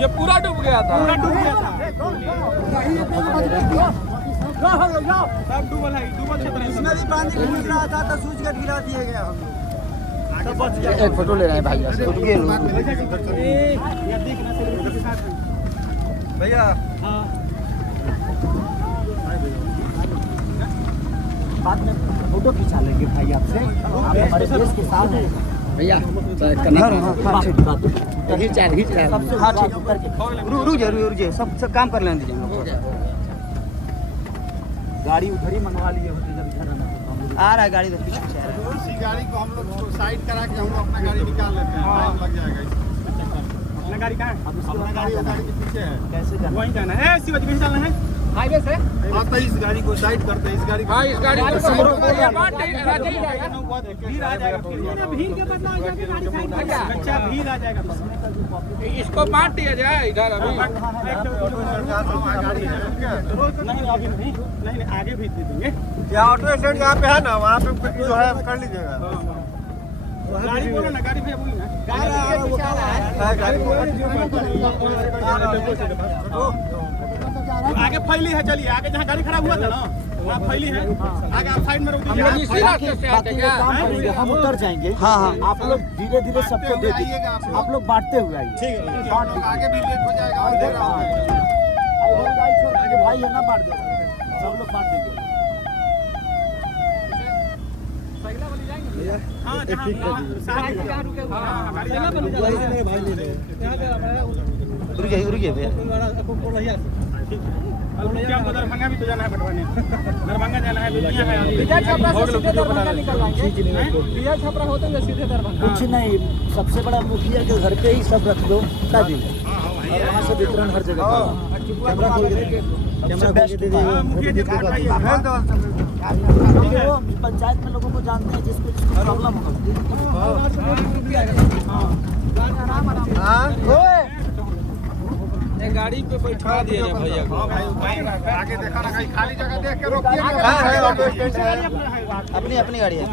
ये पूरा डूब गया था। पूरा डूब गया था। सब डूबल है, डूबल क्षेत्र है। इसमें भी पानी घुस रहा था तो स्विच गेट गिरा दिया गया हम लोग। सब बच गया। एक फोटो ले रहे हैं भाई। भैया बाद में फोटो खिंचा लेंगे भाई आपसे। आप हमारे देश के साथ हैं भैया। रुक जाइए सब काम कर लेने दीजिए। गाड़ी उधर ही मंगवा लिए होते जब इधर आना होता। आ रहा है गाड़ी तो पीछे आ रहा है। इसी गाड़ी को हम लोग साइड करा के हम लोग अपना गाड़ी निकाल लेते हैं। टाइम लग जाएगा इसमें। अपना गाड़ी कहाँ है? अपना गाड़ी वो गाड़ी के पीछे है। कैसे जाना? वहीं जाना है। शिवाजी कहीं जाना है? हाईवे से? हाँ तो इस गाड़ी को साइड करते हैं। इस गाड़ी को हाँ, इस गाड़ी को भीड़ साइड आ करो। जाएगा। भीड़ के बदला हो जाएगा गाड़ी साइड कर। बच्चा भीड़ आ जाएगा। इसको बांट दिया जाए इधर अभी। नहीं अभी नहीं, नहीं आगे भी दे देंगे। यहाँ ऑटो स्टैंड यहाँ पे है ना, वहाँ पे जो है कर लीजिएगा। गाड़ी बोलो ना, गाड़ी भैया बोली ना। आगे फैली है, चलिए आगे जहाँ गाड़ी खड़ा हुआ था ना वहाँ फैली है। आगे आप साइड में रोक दीजिए। इसी रास्ते से आते क्या? हम उतर जाएंगे। हाँ हाँ आप लोग धीरे धीरे सबको दे दीजिए। आप लोग बांटते हुए आइए। ठीक है, आगे भी लेट हो जाएगा और देर होगा। गाड़ी छोड़ के भाई है ना, बांट देंगे सब लोग, बांट देंगे। हाँ, जहाँ साइड में जहाँ रुके हुए हैं। रुक जाइए भैया। क्या हमको दरभंगा भी तो जाना है बटवाने। दरभंगा जाना है, लुधियाना है। सीधे दरभंगा। कुछ नहीं, सबसे बड़ा मुखिया के घर पे ही सब रख दो शादी, और वहाँ से वितरण हर जगह करो। कैमरा खोल के देखिए, कैमरा बेस्ट हाँ, मुखिया जी काट रही है। वो पंचायत में लोगों को जानते हैं जिसको जिसको प्रॉब्लम होगा। गाड़ी पे बैठा दिया जाए भैया को। आगे देखा ना, कहीं खाली जगह देख के रोकिए। अपनी गाड़ी है।